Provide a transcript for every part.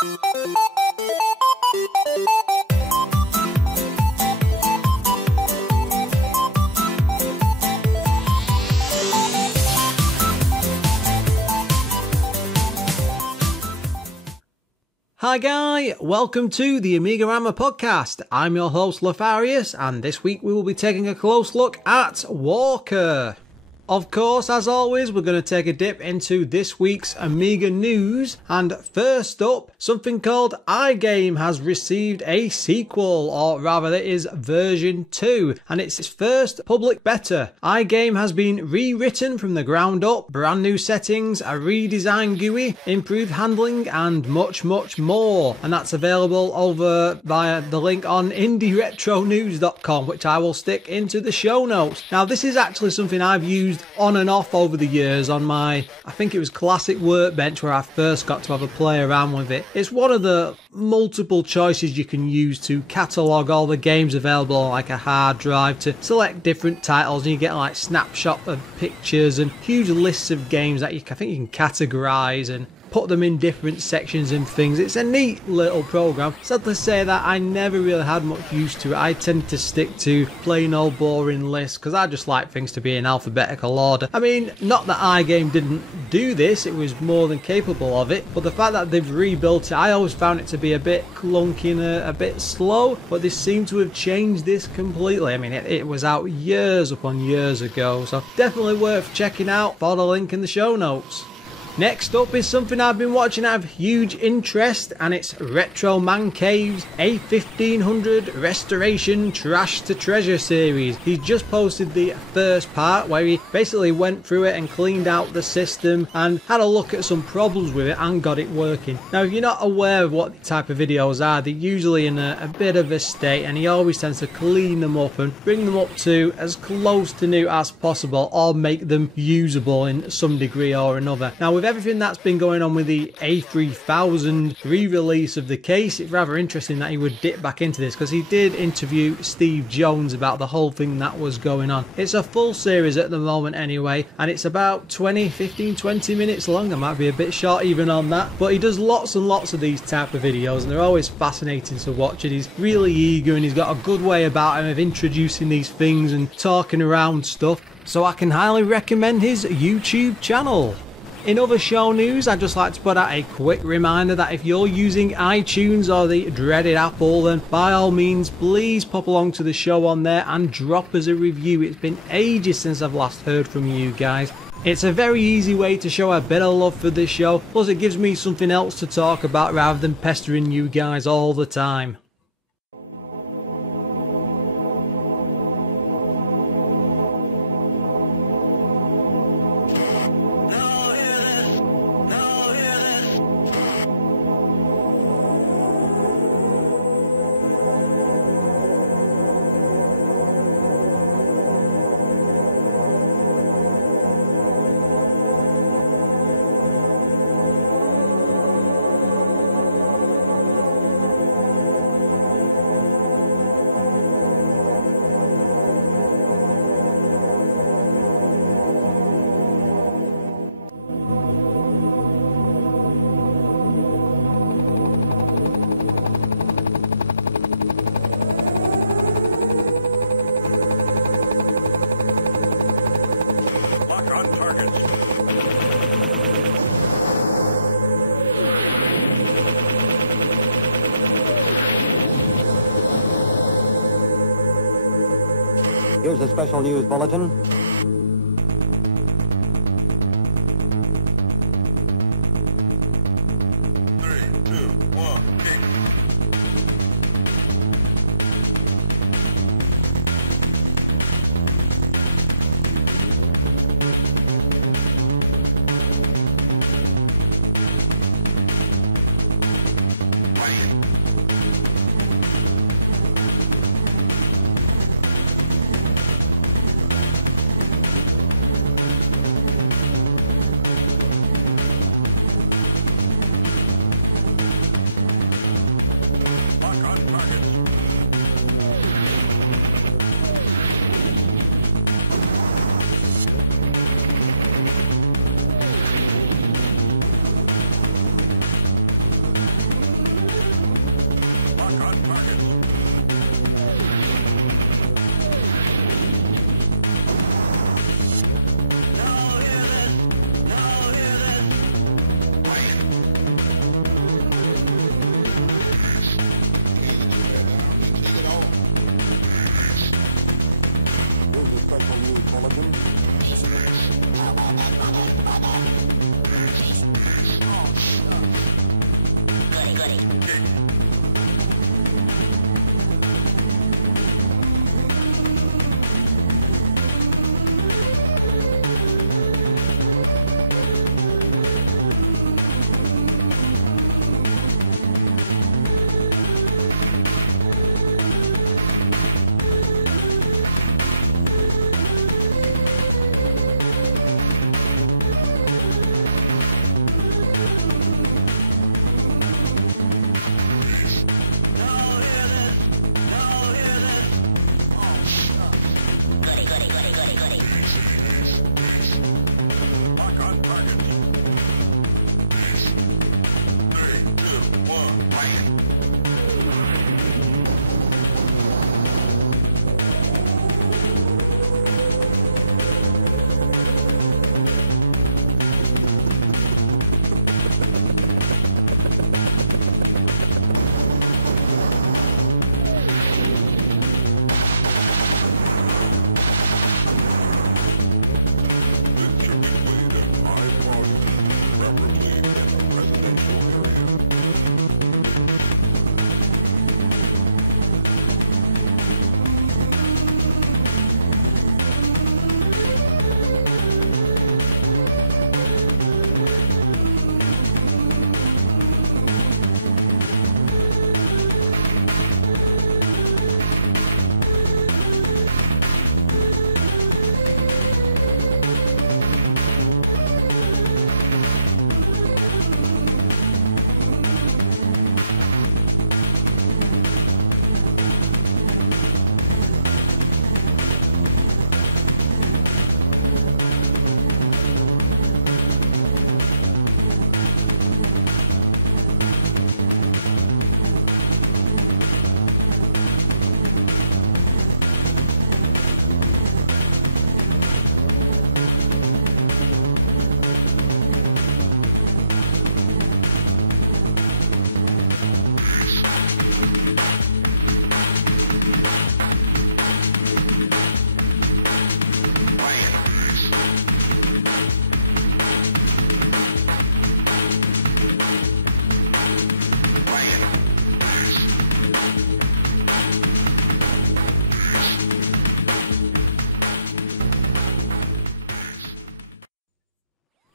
Hi guy, welcome to the AMIGArama podcast. I'm your host Lorfarius, and this week we will be taking a close look at Walker. Of course, as always, we're going to take a dip into this week's Amiga news, and first up, something called iGame has received a sequel, or rather it is version 2, and it's its first public beta. iGame has been rewritten from the ground up, brand new settings, a redesigned GUI, improved handling, and much more, and that's available over via the link on indieretronews.com, which I will stick into the show notes. Now, this is actually something I've used on and off over the years on my, I think it was Classic Workbench where I first got to have a play around with it. It's one of the multiple choices you can use to catalogue all the games available on like a hard drive to select different titles, and you get like snapshot of pictures and huge lists of games that I think you can categorise and put them in different sections and things. It's a neat little program. Sad to say that I never really had much use to it. I tend to stick to plain old boring lists because I just like things to be in alphabetical order. I mean, not that iGame didn't do this, it was more than capable of it, but the fact that they've rebuilt it, I always found it to be a bit clunky and a bit slow, but they seem to have changed this completely. I mean, it was out years upon years ago, so definitely worth checking out. For the link in the show notes. Next up is something I've been watching out of huge interest, and it's Retro Man Cave's A1500 Restoration Trash to Treasure series. He's just posted the first part where he basically went through it and cleaned out the system and had a look at some problems with it and got it working. Now, if you're not aware of what type of videos are, they're usually in a bit of a state, and he always tends to clean them up and bring them up to as close to new as possible, or make them usable in some degree or another. Now, with everything that's been going on with the A3000 re-release of the case, it's rather interesting that he would dip back into this, because he did interview Steve Jones about the whole thing that was going on. It's a full series at the moment anyway, and it's about 20 minutes long. I might be a bit short even on that, but he does lots and lots of these type of videos, and they're always fascinating to watch, and he's really eager, and he's got a good way about him of introducing these things and talking around stuff, so I can highly recommend his YouTube channel. In other show news, I'd just like to put out a quick reminder that if you're using iTunes or the dreaded Apple, then by all means please pop along to the show on there and drop us a review. It's been ages since I've last heard from you guys. It's a very easy way to show a bit of love for this show, plus it gives me something else to talk about rather than pestering you guys all the time. Here's a special news bulletin.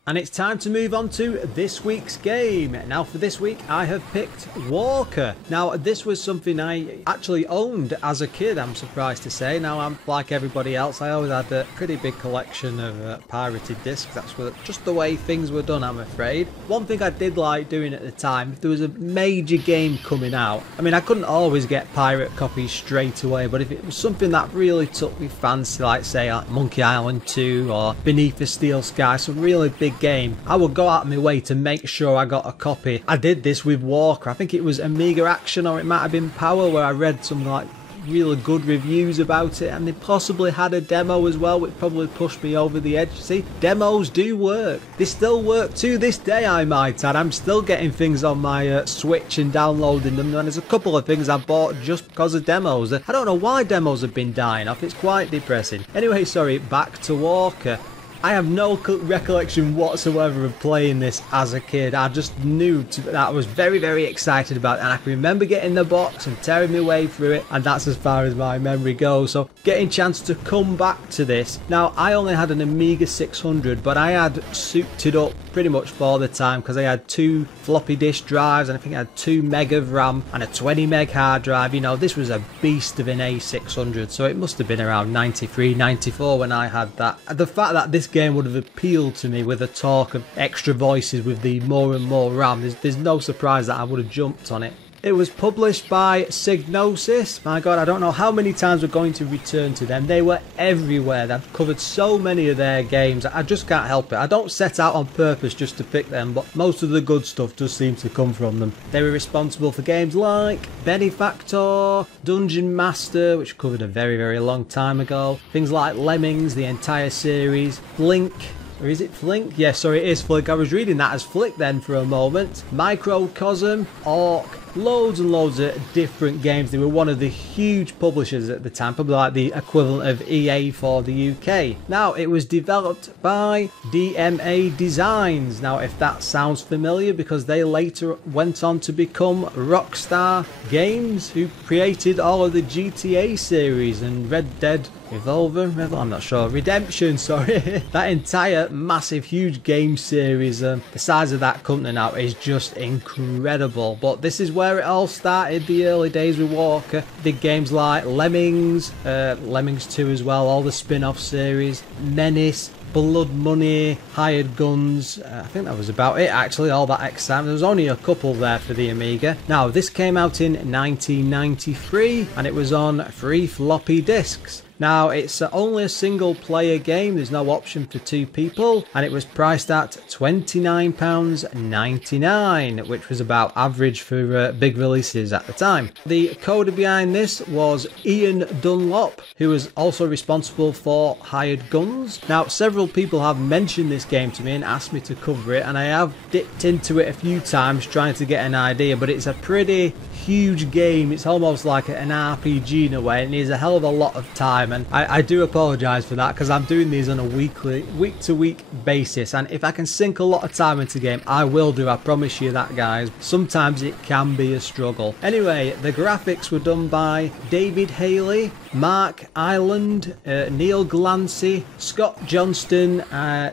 And it's time to move on to this week's game. Now for this week I have picked Walker. Now this was something I actually owned as a kid, I'm surprised to say. Now I'm like everybody else, I always had a pretty big collection of pirated discs. That's just the way things were done, I'm afraid. One thing I did like doing at the time, if there was a major game coming out, I mean I couldn't always get pirate copies straight away, but if it was something that really took me fancy, like say Monkey Island 2 or Beneath the Steel Sky, some really big game, I would go out of my way to make sure I got a copy. I did this with Walker. I think it was Amiga Action, or it might have been Power, where I read some like really good reviews about it, and they possibly had a demo as well, which probably pushed me over the edge. See, demos do work. They still work to this day, I might add. I'm still getting things on my Switch and downloading them, and there's a couple of things I bought just because of demos. I don't know why demos have been dying off. It's quite depressing. Anyway, sorry, back to Walker. I have no recollection whatsoever of playing this as a kid. I just knew that I was very, very excited about it, and I can remember getting the box and tearing my way through it, and that's as far as my memory goes. So getting a chance to come back to this. Now I only had an Amiga 600, but I had souped it up pretty much for the time, because I had 2 floppy disk drives, and I think I had 2 meg of RAM and a 20 meg hard drive. You know, this was a beast of an A600, so it must have been around 93, 94 when I had that. The fact that this game would have appealed to me with the talk of extra voices with the more and more RAM, there's no surprise that I would have jumped on it. It was published by Psygnosis. My god, I don't know how many times we're going to return to them. They were everywhere. They've covered so many of their games. I just can't help it. I don't set out on purpose just to pick them, but most of the good stuff does seem to come from them. They were responsible for games like Benefactor, Dungeon Master, which covered a very, very long time ago. Things like Lemmings, the entire series, Blink. Or is it Flink? Yeah, sorry, it is Flink. I was reading that as Flick then for a moment. Microcosm, Orc, loads and loads of different games. They were one of the huge publishers at the time, probably like the equivalent of EA for the UK. Now, it was developed by DMA Designs. Now, if that sounds familiar, because they later went on to become Rockstar Games, who created all of the GTA series and Red Dead Revolver, I'm not sure, Redemption, sorry. That entire massive huge game series, the size of that company now is just incredible. But this is where it all started, the early days with Walker. Big games like Lemmings, Lemmings 2 as well, all the spin-off series, Menace, Blood Money, Hired Guns. I think that was about it actually, all that excitement. There was only a couple there for the Amiga. Now, this came out in 1993 and it was on 3 floppy disks. Now, it's only a single player game, there's no option for 2 people, and it was priced at £29.99, which was about average for big releases at the time. The coder behind this was Ian Dunlop, who was also responsible for Hired Guns. Now, several people have mentioned this game to me and asked me to cover it, and I have dipped into it a few times trying to get an idea, but it's a pretty huge game. It's almost like an RPG in a way, and it needs a hell of a lot of time, and I do apologise for that because I'm doing these on a week to week basis, and if I can sink a lot of time into the game, I will do, I promise you that, guys. Sometimes it can be a struggle. Anyway, the graphics were done by David Haley, Mark Island, Neil Glancy, Scott Johnston,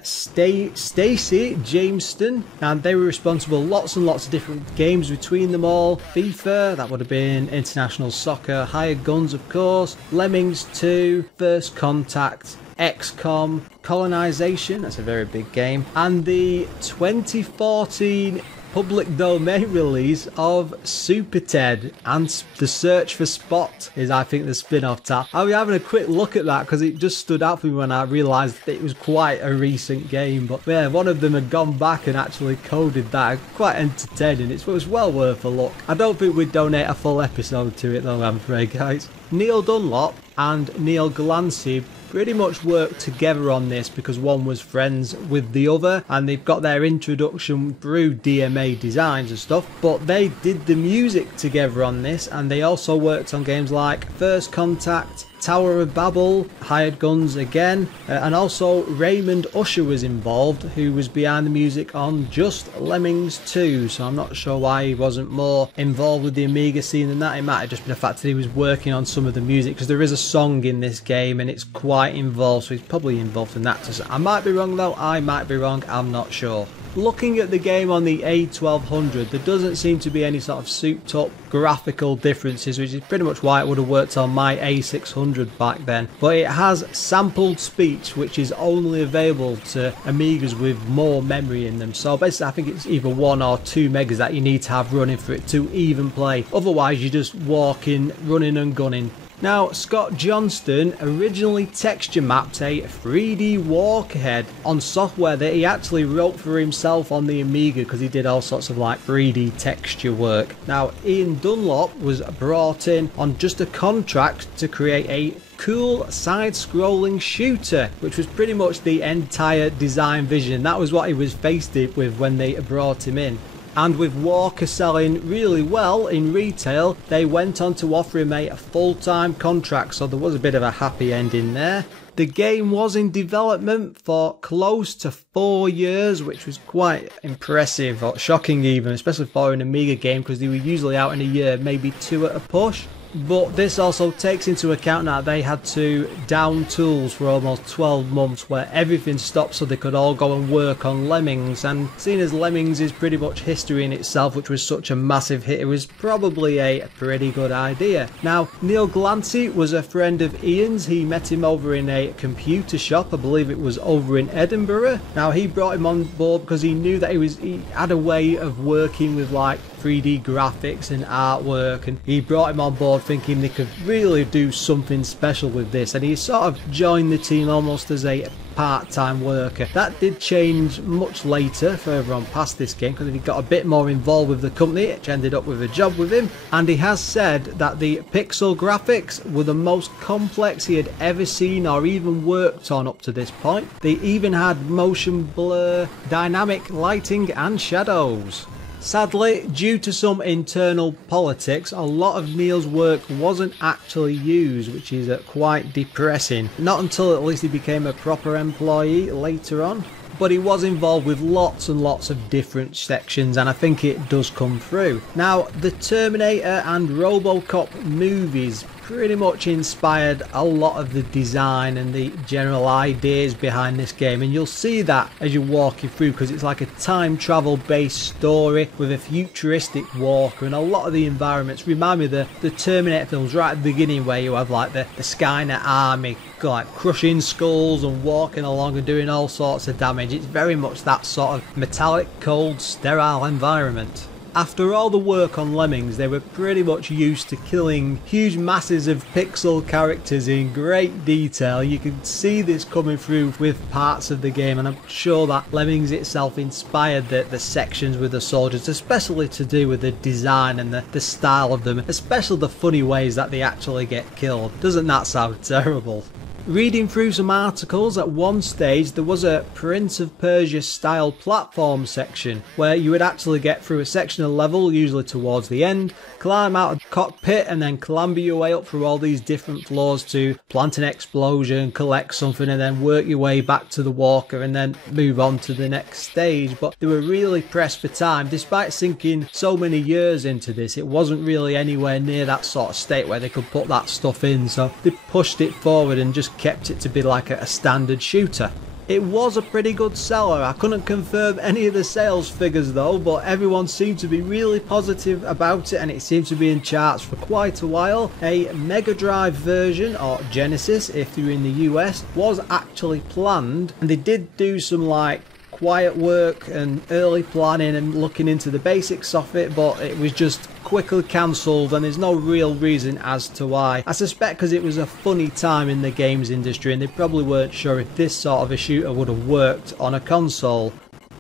Stacey Jameston, and they were responsible lots and lots of different games between them all. FIFA, that would have been International Soccer, Hired Guns of course, Lemmings 2, First Contact, XCOM, Colonization, that's a very big game, and the 2014 public domain release of Super Ted and The Search for Spot is, I think, the spin-off tap. I'll be having a quick look at that because it just stood out for me when I realised that it was quite a recent game. But yeah, one of them had gone back and actually coded that. Quite entertaining. It was well worth a look. I don't think we'd donate a full episode to it though, I'm afraid, guys. Neil Dunlop and Neil Glancy pretty much worked together on this because one was friends with the other, and they've got their introduction through DMA Designs and stuff, but they did the music together on this, and they also worked on games like First Contact, Tower of Babel, Hired Guns again, and also Raymond Usher was involved, who was behind the music on just Lemmings 2, so I'm not sure why he wasn't more involved with the Amiga scene than that. It might have just been the fact that he was working on some of the music, because there is a song in this game and it's quite involved, so he's probably involved in that. I might be wrong though, I might be wrong, I'm not sure. Looking at the game on the A1200, there doesn't seem to be any sort of souped up graphical differences, which is pretty much why it would have worked on my A600 back then. But it has sampled speech, which is only available to Amigas with more memory in them. So basically I think it's either 1 or 2 megas that you need to have running for it to even play. Otherwise you're just walking, running and gunning. Now, Scott Johnston originally texture mapped a 3D Walkerhead on software that he actually wrote for himself on the Amiga, because he did all sorts of like 3D texture work. Now, Ian Dunlop was brought in on just a contract to create a cool side-scrolling shooter, which was pretty much the entire design vision. That was what he was faced with when they brought him in. And with Walker selling really well in retail, they went on to offer him a full-time contract, so there was a bit of a happy ending there. The game was in development for close to 4 years, which was quite impressive, or shocking even, especially for an Amiga game, because they were usually out in a year, maybe 2 at a push. But this also takes into account that they had to down tools for almost 12 months, where everything stopped so they could all go and work on Lemmings, and seeing as Lemmings is pretty much history in itself, which was such a massive hit, it was probably a pretty good idea. Now, Neil Glancy was a friend of Ian's. He met him over in a computer shop, I believe it was over in Edinburgh. Now, he brought him on board because he knew that he had a way of working with like 3D graphics and artwork, and he brought him on board thinking they could really do something special with this, and he sort of joined the team almost as a part-time worker. That did change much later, further on past this game, because he got a bit more involved with the company, which ended up with a job with him, and he has said that the pixel graphics were the most complex he had ever seen or even worked on up to this point. They even had motion blur, dynamic lighting and shadows. Sadly, due to some internal politics, a lot of Neil's work wasn't actually used, which is quite depressing. Not until at least he became a proper employee later on. But he was involved with lots and lots of different sections, and I think it does come through. Now, the Terminator and Robocop movies pretty much inspired a lot of the design and the general ideas behind this game, and you'll see that as you walk it through, because it's like a time travel based story with a futuristic walker, and a lot of the environments remind me of the Terminator films right at the beginning, where you have like the Skynet army like crushing skulls and walking along and doing all sorts of damage. It's very much that sort of metallic, cold, sterile environment. After all the work on Lemmings, they were pretty much used to killing huge masses of pixel characters in great detail. You can see this coming through with parts of the game, and I'm sure that Lemmings itself inspired the sections with the soldiers, especially to do with the design and the style of them, especially the funny ways that they actually get killed. Doesn't that sound terrible? Reading through some articles, at one stage there was a Prince of Persia style platform section where you would actually get through a section of level, usually towards the end, climb out of the cockpit and then clamber your way up through all these different floors to plant an explosion, collect something, and then work your way back to the walker and then move on to the next stage. But they were really pressed for time. Despite sinking so many years into this, it wasn't really anywhere near that sort of state where they could put that stuff in, so they pushed it forward and just kept it to be like a standard shooter. It was a pretty good seller. I couldn't confirm any of the sales figures though, but everyone seemed to be really positive about it, and it seemed to be in charts for quite a while. A Mega Drive version, or Genesis if you're in the US, was actually planned, and they did do some like quiet work and early planning and looking into the basics of it, but it was just quickly cancelled, and there's no real reason as to why. I suspect because it was a funny time in the games industry and they probably weren't sure if this sort of a shooter would have worked on a console.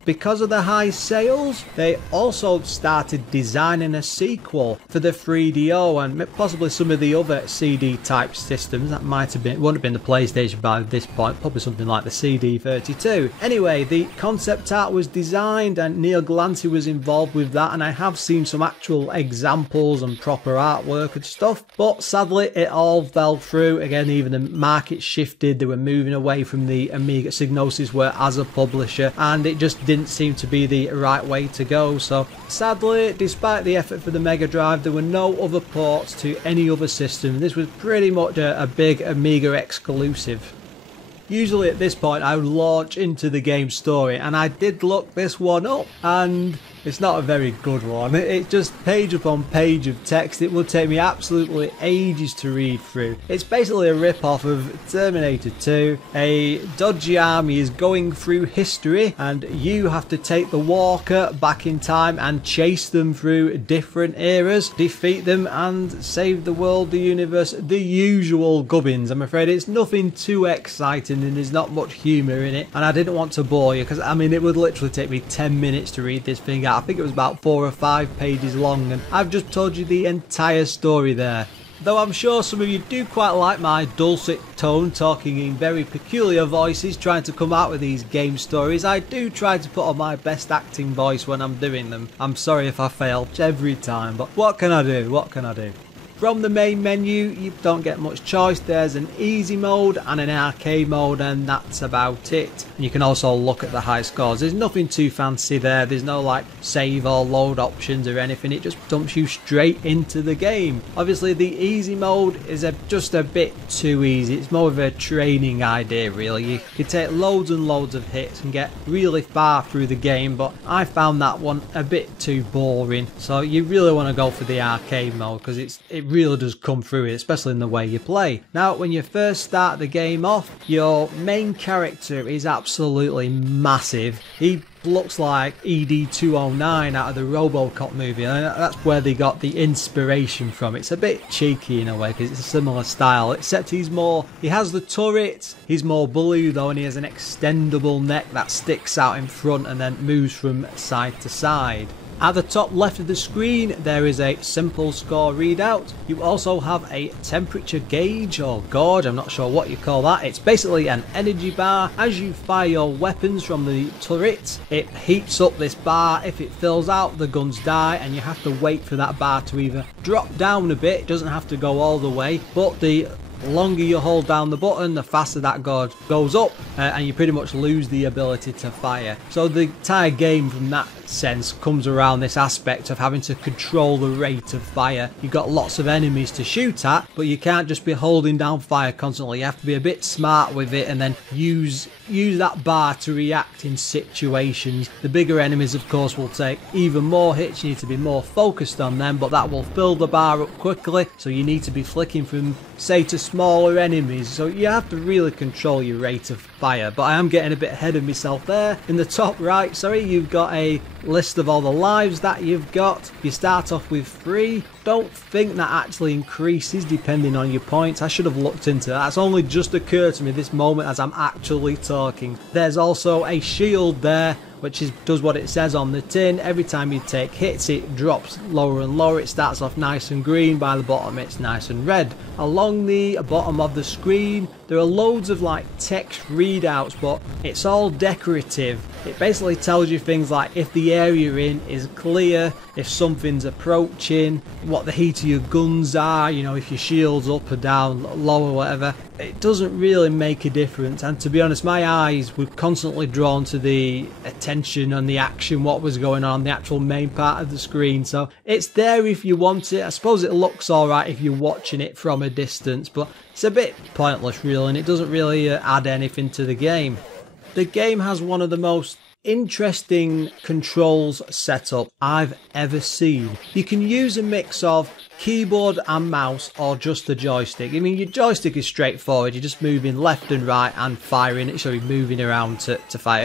Because of the high sales, they also started designing a sequel for the 3DO and possibly some of the other CD type systems. That might have been, wouldn't have been the PlayStation by this point, probably something like the CD32. Anyway, the concept art was designed and Neil Glancy was involved with that, and I have seen some actual examples and proper artwork and stuff, but sadly it all fell through. Again, even the market shifted, they were moving away from the Amiga. Psygnosis were as a publisher, and it just didn't seem to be the right way to go. So sadly, despite the effort for the Mega Drive, there were no other ports to any other system. This was pretty much a big Amiga exclusive. Usually at this point I would launch into the game story, and I did look this one up, and it's not a very good one. It's just page upon page of text. It will take me absolutely ages to read through. It's basically a rip-off of Terminator 2. A dodgy army is going through history, and you have to take the walker back in time and chase them through different eras, defeat them and save the world, the universe, the usual gubbins. I'm afraid it's nothing too exciting and there's not much humour in it, and I didn't want to bore you because I mean it would literally take me 10 minutes to read this thing out. I think it was about 4 or 5 pages long, and I've just told you the entire story there. Though I'm sure some of you do quite like my dulcet tone, talking in very peculiar voices, trying to come out with these game stories. I do try to put on my best acting voice when I'm doing them. I'm sorry if I fail every time, but what can I do? What can I do? From the main menu, you don't get much choice. There's an easy mode and an arcade mode, and that's about it. And you can also look at the high scores. There's nothing too fancy there. There's no like save or load options or anything. It just dumps you straight into the game. Obviously the easy mode is just a bit too easy. It's more of a training idea really. You take loads and loads of hits and get really far through the game, but I found that one a bit too boring. So you really want to go for the arcade mode because it really does come through it, especially in the way you play. Now when you first start the game off, your main character is absolutely massive. He looks like ED-209 out of the Robocop movie, and that's where they got the inspiration from. It's a bit cheeky in a way because it's a similar style, except he has the turret. He's more blue though, and he has an extendable neck that sticks out in front and then moves from side to side. At the top left of the screen there is a simple score readout. You also have a temperature gauge or gauge, I'm not sure what you call that. It's basically an energy bar. As you fire your weapons from the turret, it heats up this bar. If it fills out, the guns die, and you have to wait for that bar to either drop down a bit, it doesn't have to go all the way, but the longer you hold down the button, the faster that gauge goes up, and you pretty much lose the ability to fire. So the entire game from that sense comes around this aspect of having to control the rate of fire. You've got lots of enemies to shoot at, but you can't just be holding down fire constantly. You have to be a bit smart with it and then use that bar to react in situations. The bigger enemies of course will take even more hits. You need to be more focused on them, but that will fill the bar up quickly, so you need to be flicking from, say, to smaller enemies. So you have to really control your rate of fire. But I am getting a bit ahead of myself there. In the top right, sorry, you've got a list of all the lives that you've got. You start off with 3. Don't think that actually increases depending on your points. I should have looked into that. That's only just occurred to me this moment as I'm actually talking. There's also a shield there, which does what it says on the tin. Every time you take hits, it drops lower and lower. It starts off nice and green, by the bottom it's nice and red. Along the bottom of the screen there are loads of like text readouts, but it's all decorative. It basically tells you things like if the area you're in is clear, if something's approaching, what the heat of your guns are, you know, if your shield's up or down, low or whatever. It doesn't really make a difference, and to be honest my eyes were constantly drawn to the attention and the action, what was going on the actual main part of the screen. So it's there if you want it. I suppose it looks alright if you're watching it from a distance, but it's a bit pointless really, and it doesn't really add anything to the game. The game has one of the most interesting controls setup I've ever seen. You can use a mix of keyboard and mouse or just the joystick. I mean, your joystick is straightforward, you're just moving left and right and firing, sorry, moving around to fire.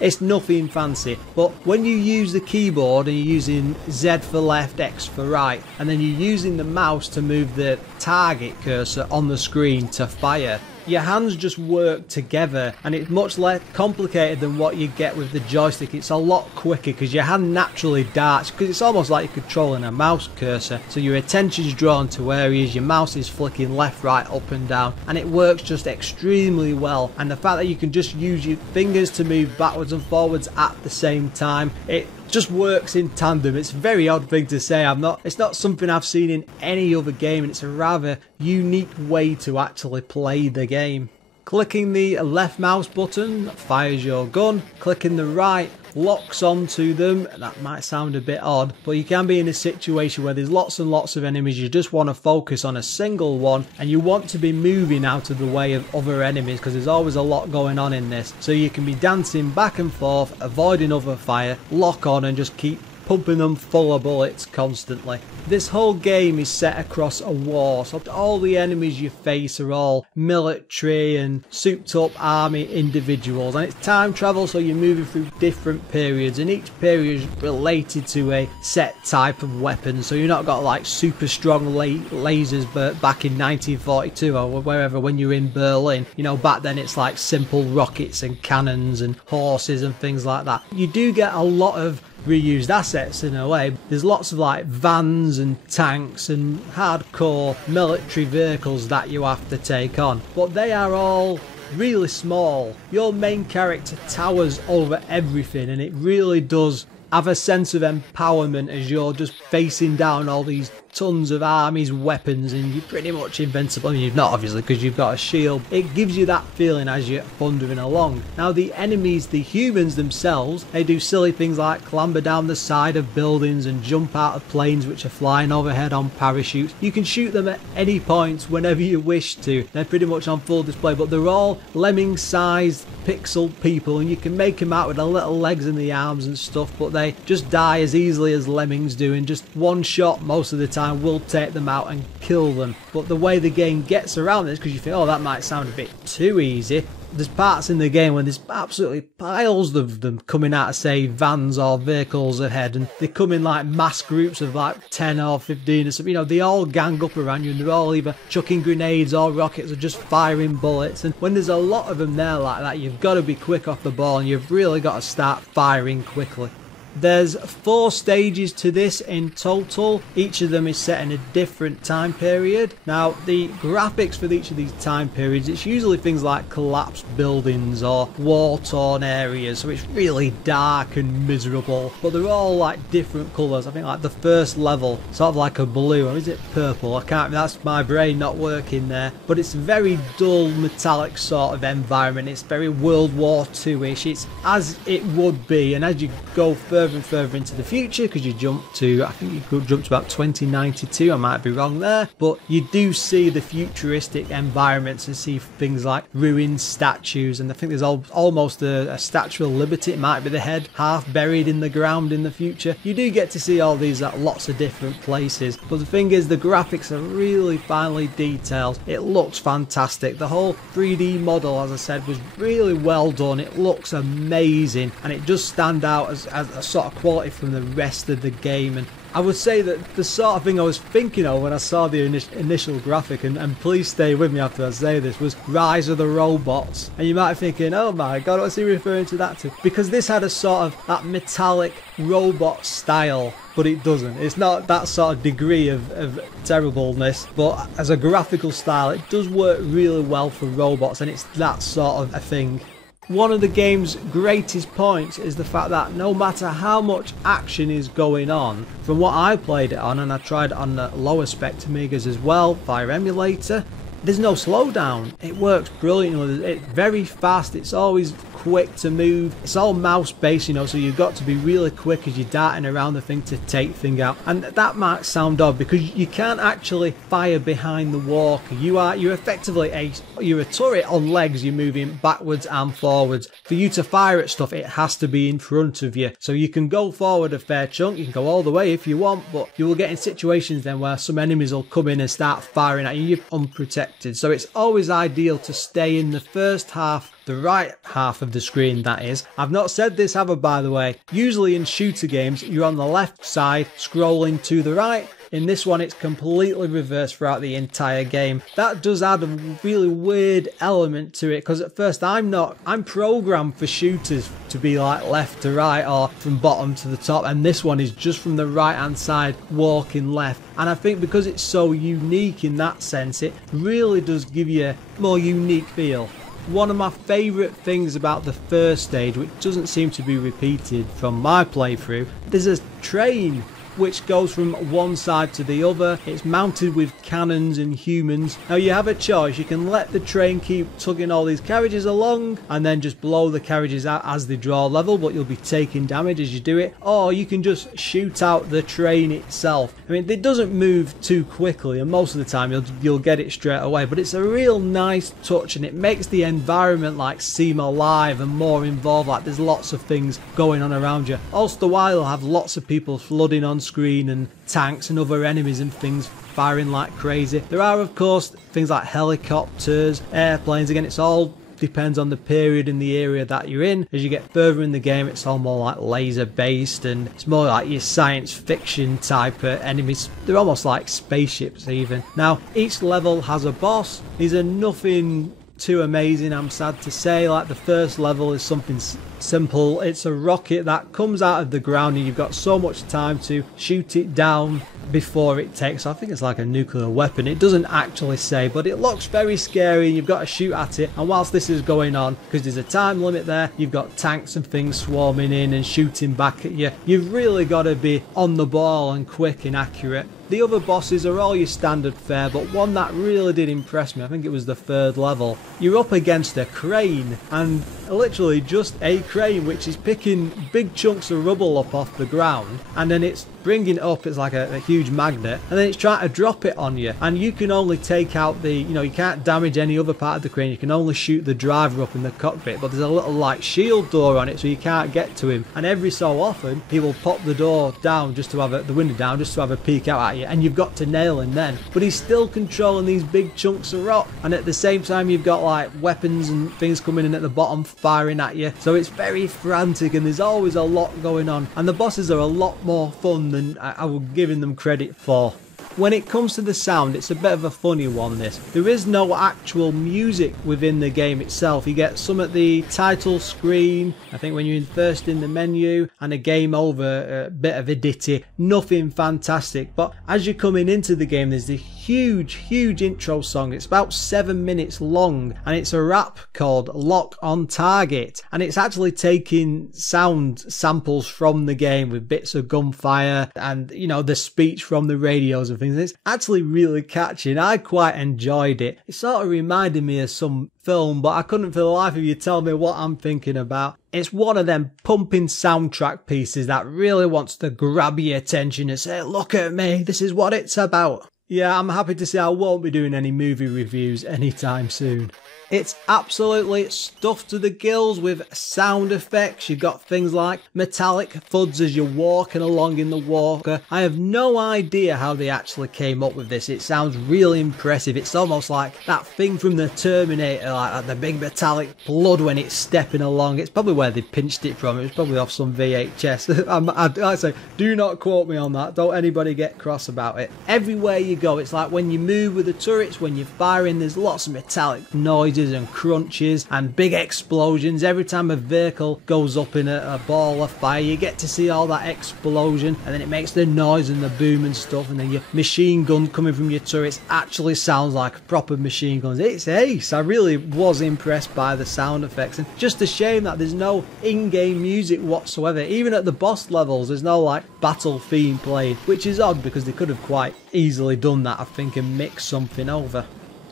It's nothing fancy, but when you use the keyboard and you're using Z for left, X for right, and then you're using the mouse to move the target cursor on the screen to fire, your hands just work together, and it's much less complicated than what you get with the joystick. It's a lot quicker because your hand naturally darts, because it's almost like you're controlling a mouse cursor, so your attention's drawn to areas, your mouse is flicking left, right, up and down, and it works just extremely well. And the fact that you can just use your fingers to move backwards and forwards at the same time, it just works in tandem. It's a very odd thing to say. It's not something I've seen in any other game, and it's a rather unique way to actually play the game. Clicking the left mouse button fires your gun. Clicking the right locks onto them. That might sound a bit odd, but you can be in a situation where there's lots and lots of enemies. You just want to focus on a single one, and you want to be moving out of the way of other enemies because there's always a lot going on in this. So you can be dancing back and forth, avoiding other fire, lock on and just keep pumping them full of bullets constantly. This whole game is set across a war, so all the enemies you face are all military and souped up army individuals, and it's time travel, so you're moving through different periods, and each period is related to a set type of weapon. So you're not got like super strong lasers but back in 1942 or wherever when you're in Berlin. You know, back then it's like simple rockets and cannons and horses and things like that. You do get a lot of reused assets in a way. There's lots of like vans and tanks and hardcore military vehicles that you have to take on, but they are all really small. Your main character towers over everything, and it really does have a sense of empowerment as you're just facing down all these tons of armies, weapons, and you're pretty much invincible. I mean, you're not obviously because you've got a shield. It gives you that feeling as you're thundering along. Now the enemies, the humans themselves, they do silly things like clamber down the side of buildings and jump out of planes which are flying overhead on parachutes. You can shoot them at any point whenever you wish to. They're pretty much on full display, but they're all lemming sized pixel people, and you can make them out with the little legs and the arms and stuff, but they just die as easily as lemmings do, and just one shot most of the time will take them out and kill them. But the way the game gets around this, because you think, oh, that might sound a bit too easy, there's parts in the game when there's absolutely piles of them coming out of, say, vans or vehicles ahead, and they come in like mass groups of like 10 or 15 or something. You know, they all gang up around you, and they're all either chucking grenades or rockets or just firing bullets. And when there's a lot of them there like that, you've got to be quick off the ball, and you've really got to start firing quickly. There's 4 stages to this in total. Each of them is set in a different time period. Now, the graphics for each of these time periods, it's usually things like collapsed buildings or war-torn areas, so it's really dark and miserable, but they're all like different colours. I think like the first level, sort of like a blue, or is it purple? I can't, that's my brain not working there, but it's a very dull metallic sort of environment. It's very World War II-ish. It's as it would be, and as you go further and further into the future, because you jump to, I think you could jump to about 2092, I might be wrong there, but you do see the futuristic environments and see things like ruined statues, and I think there's almost a Statue of Liberty. It might be the head half buried in the ground in the future. You do get to see all these at lots of different places, but the thing is, the graphics are really finely detailed. It looks fantastic. The whole 3D model, as I said, was really well done. It looks amazing, and it does stand out as a sort of quality from the rest of the game. And I would say that the sort of thing I was thinking of when I saw the initial graphic, and please stay with me after I say this, was Rise of the Robots. And you might be thinking, oh my god, what's he referring to that to? Because this had a sort of that metallic robot style, but it doesn't. It's not that sort of degree of terribleness, but as a graphical style, it does work really well for robots, and it's that sort of a thing. One of the game's greatest points is the fact that no matter how much action is going on, from what I played it on, and I tried it on the lower spec Amigas as well via emulator, there's no slowdown. It works brilliantly. It's very fast. It's always quick to move. It's all mouse based, you know, so you've got to be really quick as you're darting around the thing to take thing out. And that might sound odd because you can't actually fire behind the walker. You're effectively you're a turret on legs. You're moving backwards and forwards. For you to fire at stuff, it has to be in front of you. So you can go forward a fair chunk. You can go all the way if you want, but you will get in situations then where some enemies will come in and start firing at you. You're unprotected. So it's always ideal to stay in the first half, the right half of the screen, that is. I've not said this, have I, by the way? Usually in shooter games, you're on the left side scrolling to the right. In this one, it's completely reversed throughout the entire game. That does add a really weird element to it, because at first I'm programmed for shooters to be like left to right or from bottom to the top, and this one is just from the right hand side walking left. And I think because it's so unique in that sense, it really does give you a more unique feel. One of my favourite things about the first stage, which doesn't seem to be repeated from my playthrough, there's a train which goes from one side to the other. It's mounted with cannons and humans. Now you have a choice. You can let the train keep tugging all these carriages along and then just blow the carriages out as they draw level, but you'll be taking damage as you do it. Or you can just shoot out the train itself. I mean, it doesn't move too quickly, and most of the time you'll get it straight away, but it's a real nice touch, and it makes the environment like seem alive and more involved, like there's lots of things going on around you. Also, the while you'll have lots of people flooding on screen and tanks and other enemies and things firing like crazy. There are of course things like helicopters, airplanes. Again, it's all depends on the period and the area that you're in. As you get further in the game, it's all more like laser based, and it's more like your science fiction type of enemies. They're almost like spaceships even. Now each level has a boss. These are nothing too amazing, I'm sad to say. Like the first level is something simple. It's a rocket that comes out of the ground, and you've got so much time to shoot it down before it takes off. I think it's like a nuclear weapon. It doesn't actually say, but it looks very scary, and you've got to shoot at it. And whilst this is going on, because there's a time limit there, you've got tanks and things swarming in and shooting back at you. You've really got to be on the ball and quick and accurate. The other bosses are all your standard fare, but one that really did impress me, I think it was the third level. You're up against a crane, and literally just a crane, which is picking big chunks of rubble up off the ground, and then it's bringing it up. It's like a huge magnet, and then it's trying to drop it on you, and you can only take out the, you can't damage any other part of the crane. You can only shoot the driver up in the cockpit, but there's a little like shield door on it, so you can't get to him, and every so often he will pop the door down just to have the window down just to have a peek out at you, and you've got to nail him then. But he's still controlling these big chunks of rock, and at the same time you've got like weapons and things coming in at the bottom firing at you, so it's very frantic, and there's always a lot going on, and the bosses are a lot more fun than I was giving them credit for. When it comes to the sound, it's a bit of a funny one this. There is no actual music within the game itself. You get some at the title screen, I think when you're first in the menu, and a game over, a bit of a ditty, nothing fantastic. But as you're coming into the game, there's this huge intro song. It's about 7 minutes long, and it's a rap called Lock on Target, and it's actually taking sound samples from the game with bits of gunfire and, you know, the speech from the radios and things. It's actually really catchy, and I quite enjoyed it. It sort of reminded me of some film, but I couldn't for the life of you tell me what I'm thinking about. It's one of them pumping soundtrack pieces that really wants to grab your attention and say, look at me, this is what it's about. Yeah, I'm happy to say I won't be doing any movie reviews anytime soon. It's absolutely stuffed to the gills with sound effects. You've got things like metallic thuds as you're walking along in the walker. I have no idea how they actually came up with this. It sounds really impressive. It's almost like that thing from the Terminator, like the big metallic blood when it's stepping along. It's probably where they pinched it from. It was probably off some VHS. I say, do not quote me on that. Don't anybody get cross about it. Everywhere you go, it's like when you move with the turrets, when you're firing, there's lots of metallic noise and crunches and big explosions. Every time a vehicle goes up in a ball of fire, you get to see all that explosion, and then it makes the noise and the boom and stuff, and then your machine gun coming from your turrets actually sounds like proper machine guns. It's ace. I really was impressed by the sound effects, and just a shame that there's no in-game music whatsoever. Even at the boss levels, there's no like battle theme played, which is odd because they could have quite easily done that, I think, and mixed something over.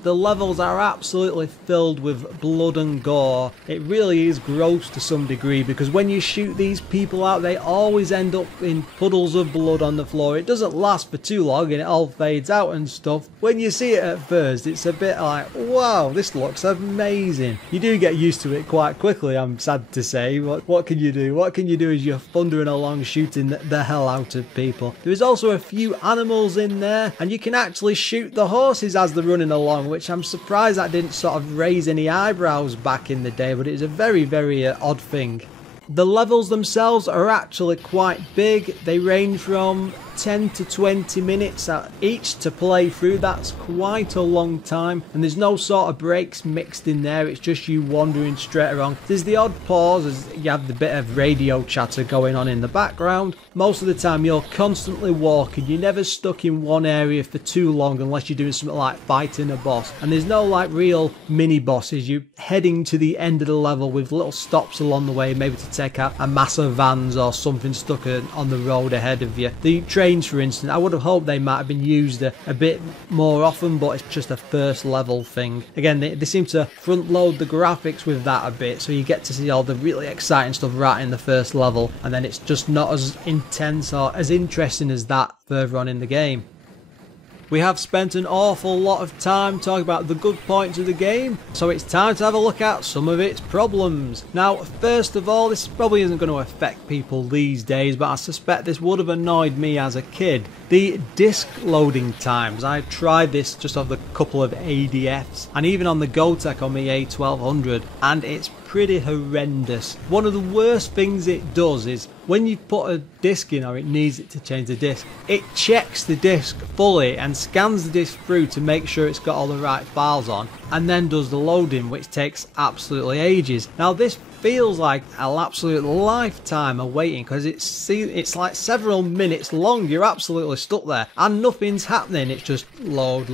The levels are absolutely filled with blood and gore. It really is gross to some degree, because when you shoot these people out, they always end up in puddles of blood on the floor. It doesn't last for too long and it all fades out and stuff. When you see it at first, it's a bit like, wow, this looks amazing. You do get used to it quite quickly, I'm sad to say. What can you do? What can you do as you're thundering along shooting the hell out of people? There is also a few animals in there, and you can actually shoot the horses as they're running along, which I'm surprised that didn't sort of raise any eyebrows back in the day, but it is a very odd thing. The levels themselves are actually quite big. They range from 10 to 20 minutes each to play through. That's quite a long time, and there's no sort of breaks mixed in there. It's just you wandering straight along. There's the odd pause as you have the bit of radio chatter going on in the background. Most of the time you're constantly walking. You're never stuck in one area for too long unless you're doing something like fighting a boss, and there's no like real mini bosses. You're heading to the end of the level with little stops along the way, maybe to take out a mass of vans or something stuck on the road ahead of you. The trains, for instance, I would have hoped they might have been used a bit more often, but it's just a first level thing. Again, they seem to front load the graphics with that a bit, so you get to see all the really exciting stuff right in the first level, and then it's just not as intense or as interesting as that further on in the game. We have spent an awful lot of time talking about the good points of the game, so it's time to have a look at some of its problems. Now, first of all, this probably isn't going to affect people these days, but I suspect this would have annoyed me as a kid. The disk loading times. I tried this just off the couple of ADFs, and even on the Gotek on the A1200, and it's pretty horrendous. One of the worst things it does is when you put a disc in, or it needs it to change the disc, it checks the disc fully and scans the disc through to make sure it's got all the right files on, and then does the loading, which takes absolutely ages. Now this feels like an absolute lifetime of waiting, because it's like several minutes long. You're absolutely stuck there and nothing's happening. It's just load.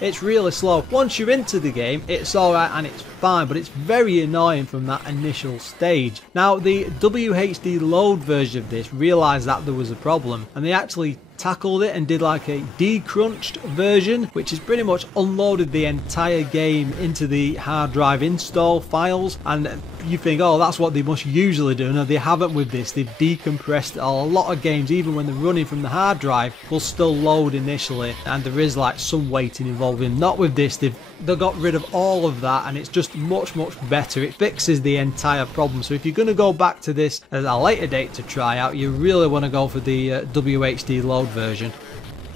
It's really slow. Once you're into the game, it's alright and it's fine, but it's very annoying from that initial stage. Now, the WHD load version of this realised that there was a problem, and they actually tackled it and did like a decrunched version, which has pretty much unloaded the entire game into the hard drive install files. And you think, oh, that's what they must usually do. No, they haven't with this. They've decompressed it. A lot of games, even when they're running from the hard drive, will still load initially, and there is like some waiting involved in. Not with this. They got rid of all of that, and it's just much better. It fixes the entire problem. So if you're going to go back to this at a later date to try out, you really want to go for the WHD load version.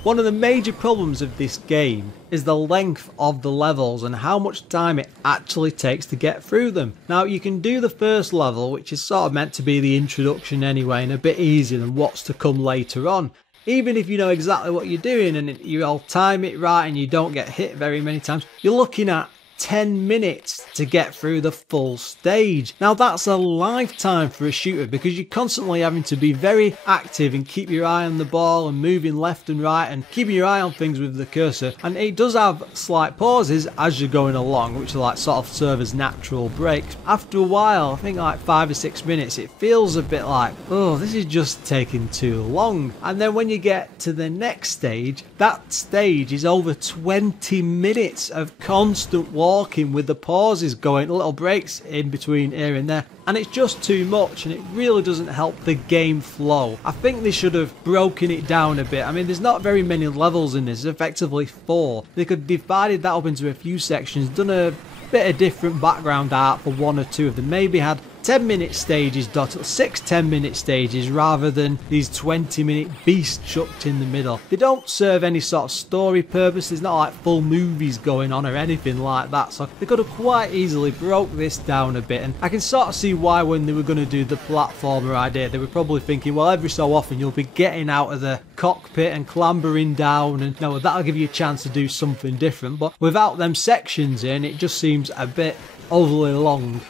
One of the major problems of this game is the length of the levels and how much time it actually takes to get through them. Now, you can do the first level, which is sort of meant to be the introduction anyway, and a bit easier than what's to come later on. even if you know exactly what you're doing and you all time it right and you don't get hit very many times, you're looking at 10 minutes to get through the full stage. Now that's a lifetime for a shooter because you're constantly having to be very active and keep your eye on the ball and moving left and right and keeping your eye on things with the cursor. And it does have slight pauses as you're going along, which are like sort of serve as natural breaks. After a while, I think like 5 or 6 minutes, it feels a bit like, oh, this is just taking too long. And then when you get to the next stage, that stage is over 20 minutes of constant walking with the pauses going, little breaks in between here and there, and it's just too much and it really doesn't help the game flow. I think they should have broken it down a bit. I mean, there's not very many levels in this, effectively 4. They could have divided that up into a few sections, done a bit of different background art for 1 or 2 of them, maybe had 10-minute stages, 6 10-minute stages rather than these 20-minute beasts chucked in the middle. They don't serve any sort of story purpose, there's not like full movies going on or anything like that, so they could have quite easily broke this down a bit. And I can sort of see why when they were going to do the platformer idea, they were probably thinking, well, every so often you'll be getting out of the cockpit and clambering down, and no, that'll give you a chance to do something different. But without them sections in, it just seems a bit overly long.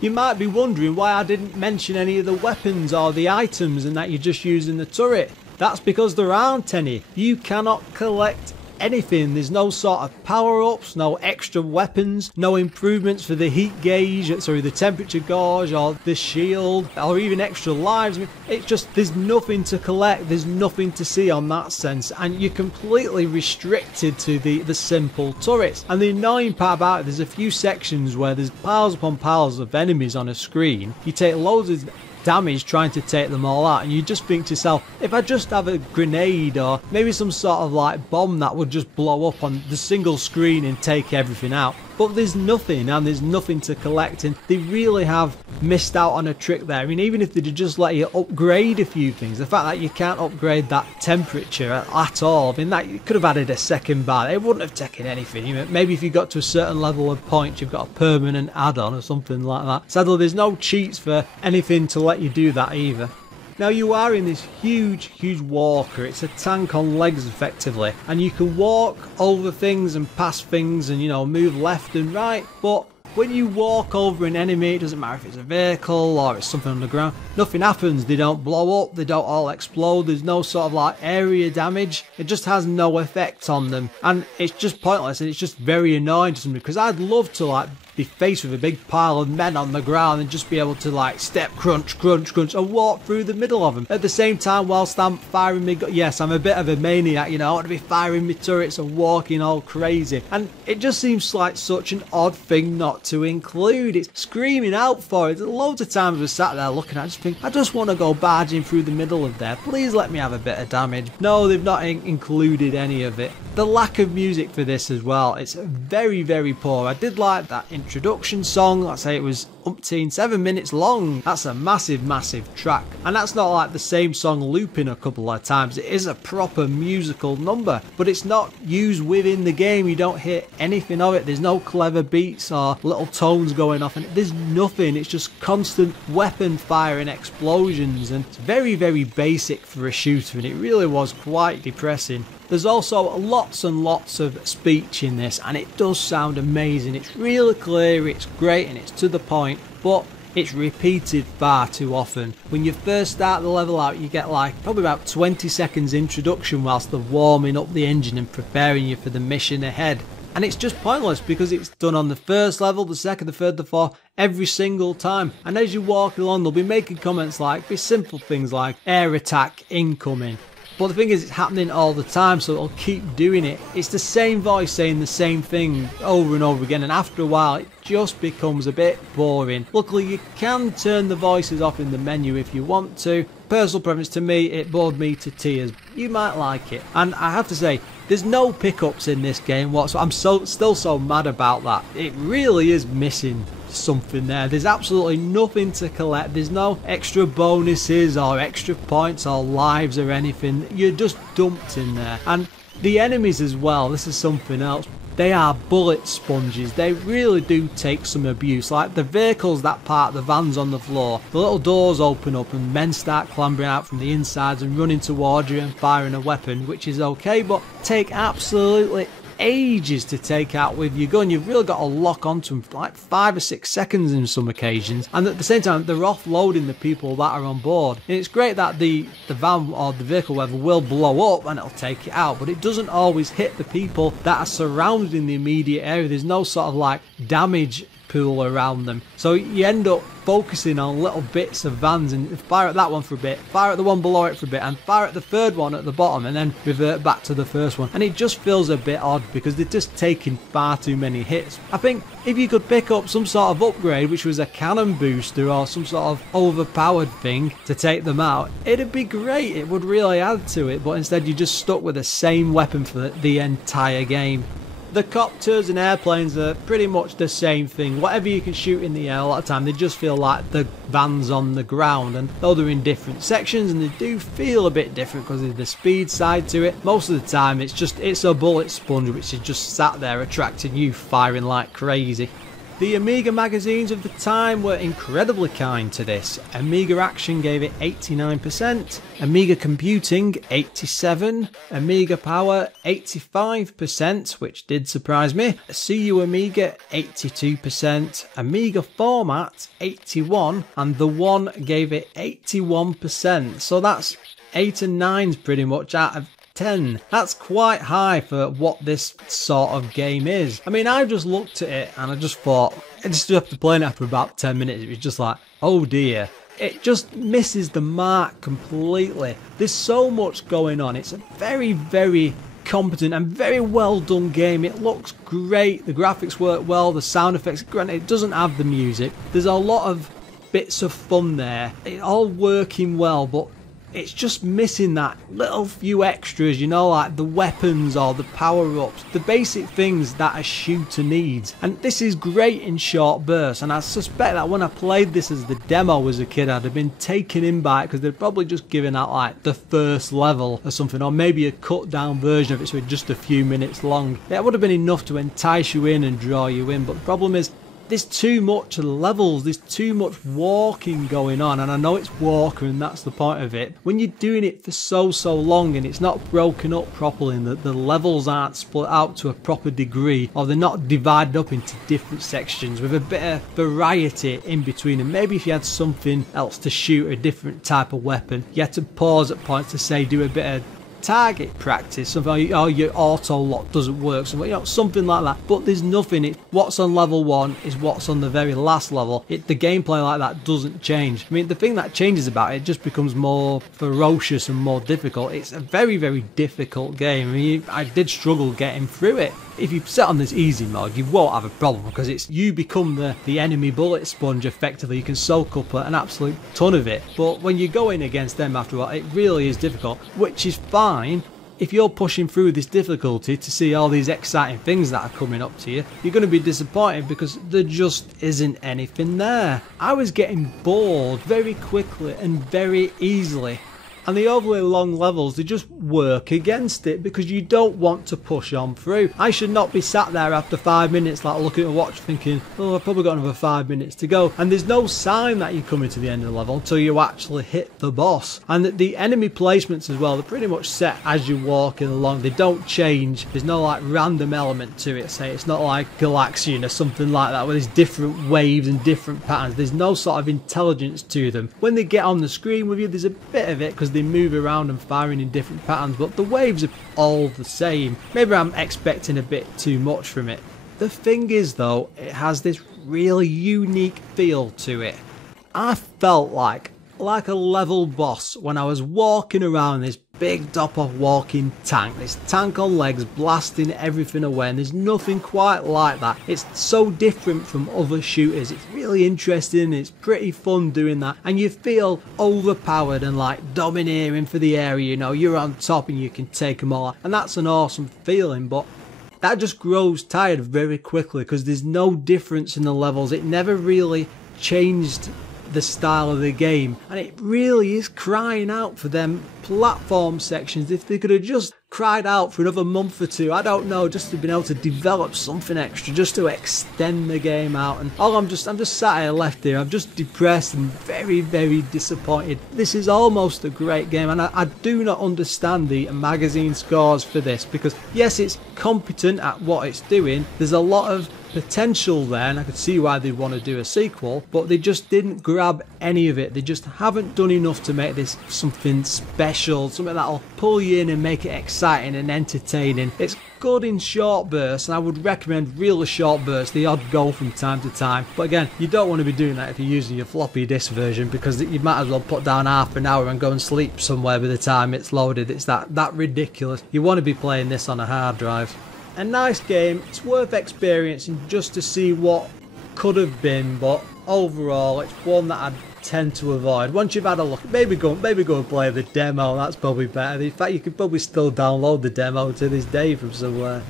You might be wondering why I didn't mention any of the weapons or the items and that you're just using the turret. That's because there aren't any. You cannot collect anything. There's no sort of power-ups, no extra weapons, no improvements for the heat gauge, the temperature gauge or the shield, or even extra lives. I mean, it's just, there's nothing to collect, there's nothing to see on that sense, and you're completely restricted to the simple turrets. And the annoying part about it, there's a few sections where there's piles upon piles of enemies on a screen. You take loads of damage trying to take them all out, and you just think to yourself, if I just have a grenade or maybe some sort of like bomb that would just blow up on the single screen and take everything out. But there's nothing, and there's nothing to collect, and they really have missed out on a trick there. I mean, even if they'd just let you upgrade a few things, the fact that you can't upgrade that temperature at all, I mean, that you could have added a second bar. It wouldn't have taken anything. You know, maybe if you got to a certain level of points, you've got a permanent add-on or something like that. Sadly, there's no cheats for anything to let you do that either. Now you are in this huge walker. It's a tank on legs effectively, and you can walk over things and past things and, you know, move left and right, but when you walk over an enemy, it doesn't matter if it's a vehicle or it's something on the ground, nothing happens. They don't blow up, they don't all explode, there's no sort of like area damage. It just has no effect on them, and it's just pointless, and it's just very annoying to me because I'd love to like be faced with a big pile of men on the ground and just be able to like step crunch and walk through the middle of them at the same time whilst I'm firing me yes, I'm a bit of a maniac, you know, I want to be firing me turrets and walking all crazy, and it just seems like such an odd thing not to include. It's screaming out for it. Loads of times we're sat there looking at it, just think, I just want to go barging through the middle of there, please let me have a bit of damage. No, they've not included any of it. The lack of music for this as well, it's very poor. I did like that introduction song. Let's say it was 7 minutes long. That's a massive track, and that's not like the same song looping a couple of times. It is a proper musical number, but it's not used within the game. You don't hear anything of it. There's no clever beats or little tones going off, and there's nothing. It's just constant weapon fire and explosions, and it's very basic for a shooter, and it really was quite depressing. There's also lots and lots of speech in this, and it does sound amazing. It's really clear, it's great, and it's to the point, but it's repeated far too often. When you first start the level out, you get like probably about 20 seconds introduction whilst they're warming up the engine and preparing you for the mission ahead. And it's just pointless because it's done on the first level, the second, the third, the fourth, every single time. And as you walk along, they'll be making comments like, be simple things like air attack incoming. But the thing is, it's happening all the time, so it'll keep doing it. It's the same voice saying the same thing over and over again, and after a while it just becomes a bit boring. Luckily you can turn the voices off in the menu if you want to. Personal preference, to me, it bored me to tears. You might like it. And I have to say, there's no pickups in this game whatsoever. I'm still so mad about that. It really is missing something there. There's absolutely nothing to collect. There's no extra bonuses or extra points or lives or anything. You're just dumped in there. And the enemies as well, this is something else. they are bullet sponges. They really do take some abuse. Like the vehicles that park the vans on the floor, the little doors open up and men start clambering out from the insides and running towards you and firing a weapon, which is okay, but take absolutely ages to take out with your gun. You've really got to lock onto them for like 5 or 6 seconds in some occasions, and at the same time they're offloading the people that are on board. And it's great that the van or the vehicle whatever will blow up and it'll take it out, but it doesn't always hit the people that are surrounded in the immediate area. There's no sort of like damage pool around them, so you end up focusing on little bits of vans and fire at that one for a bit, fire at the one below it for a bit, and fire at the third one at the bottom, and then revert back to the first one. And it just feels a bit odd because they're just taking far too many hits. I think if you could pick up some sort of upgrade, which was a cannon booster or some sort of overpowered thing to take them out, it'd be great. It would really add to it, but instead you're just stuck with the same weapon for the entire game. The copters and airplanes are pretty much the same thing. Whatever you can shoot in the air, a lot of time they just feel like the vans on the ground, and though they're in different sections and they do feel a bit different because of the speed side to it, most of the time it's a bullet sponge which is just sat there attracting you, firing like crazy. The Amiga magazines of the time were incredibly kind to this. Amiga Action gave it 89%, Amiga Computing 87%, Amiga Power 85%, which did surprise me, CU Amiga 82%, Amiga Format 81%, and The One gave it 81%. So that's 8 and 9s pretty much out of 10. That's quite high for what this sort of game is. I mean, I just looked at it and I just thought, I just have to play it after about 10 minutes. It was just like, oh dear. It just misses the mark completely. There's so much going on. It's a very, very competent and very well done game. It looks great. The graphics work well. The sound effects, granted, it doesn't have the music. There's a lot of bits of fun there. It's all working well, but it's just missing that little few extras, you know, like the weapons or the power-ups, the basic things that a shooter needs. And this is great in short bursts, and I suspect that when I played this as the demo as a kid, I'd have been taken in by it because they'd probably just given out like the first level or something, or maybe a cut down version of it so it's just a few minutes long. It would have been enough to entice you in and draw you in, but the problem is there's too much levels, there's too much walking going on, and I know it's Walker and that's the point of it. When you're doing it for so long and it's not broken up properly and the levels aren't split out to a proper degree, or they're not divided up into different sections with a bit of variety in between, and maybe if you had something else to shoot, a different type of weapon, you had to pause at points to say do a bit of target practice, something, oh, your auto lock doesn't work, something, you know, something like that. But there's nothing. What's on level 1 is what's on the very last level. The gameplay like that doesn't change. I mean, the thing that changes about it just becomes more ferocious and more difficult. It's a very, very difficult game. I mean, I did struggle getting through it. If you set on this easy mode, you won't have a problem because it's you become the enemy bullet sponge effectively. You can soak up an absolute ton of it. But when you go in against them after a while, it really is difficult, which is fine. If you're pushing through this difficulty to see all these exciting things that are coming up to you, you're going to be disappointed because there just isn't anything there. I was getting bored very quickly and very easily. And the overly long levels, they just work against it because you don't want to push on through. I should not be sat there after 5 minutes like looking at a watch thinking, oh, I've probably got another 5 minutes to go. And there's no sign that you're coming to the end of the level until you actually hit the boss. And the enemy placements as well, they're pretty much set as you're walking along. They don't change. There's no like random element to it. Say it's not like Galaxian or something like that where there's different waves and different patterns. There's no sort of intelligence to them. When they get on the screen with you, there's a bit of it because they move around and firing in different patterns, but the waves are all the same. Maybe I'm expecting a bit too much from it. The thing is though, it has this really unique feel to it. I felt like a level boss when I was walking around this big dopper walking tank, this tank on legs blasting everything away, and there's nothing quite like that. It's so different from other shooters. It's really interesting, it's pretty fun doing that, and you feel overpowered and like domineering for the area, you know, you're on top and you can take them all out, and that's an awesome feeling. But that just grows tired very quickly because there's no difference in the levels. It never really changed the style of the game, and it really is crying out for them platform sections. If they could have just cried out for another month or two, I don't know, just to be able to develop something extra, just to extend the game out. And I'm just sat here left here, I'm just depressed and very, very disappointed. This is almost a great game, and I do not understand the magazine scores for this, because yes, it's competent at what it's doing, there's a lot of potential there, and I could see why they want to do a sequel, but they just didn't grab any of it. They just haven't done enough to make this something special, something that'll pull you in and make it exciting and entertaining. It's good in short bursts, and I would recommend real short bursts, the odd goal from time to time. But again, you don't want to be doing that if you're using your floppy disk version, because you might as well put down half an hour and go and sleep somewhere by the time it's loaded. It's that ridiculous. You want to be playing this on a hard drive. A nice game, it's worth experiencing just to see what could have been, but overall it's one that I'd tend to avoid. Once you've had a look, maybe go and play the demo, that's probably better. In fact, you could probably still download the demo to this day from somewhere.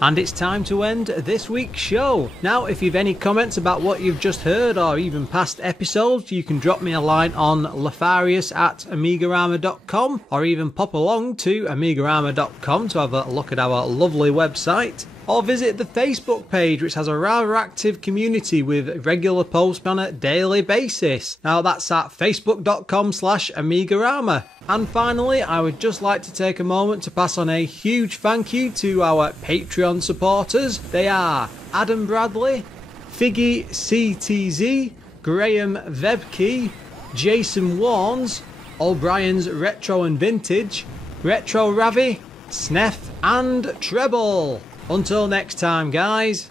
And it's time to end this week's show. Now, if you've any comments about what you've just heard or even past episodes, you can drop me a line on Lorfarius@AMIGArama.com, or even pop along to AMIGArama.com to have a look at our lovely website. Or visit the Facebook page, which has a rather active community with regular posts on a daily basis. Now that's at facebook.com/AMIGArama. And finally, I would just like to take a moment to pass on a huge thank you to our Patreon supporters. They are Adam Bradley, Figgy CTZ, Graham Vebke, Jason Warnes, O'Brien's Retro and Vintage, Retro Ravi, Sneff and Treble. Until next time, guys.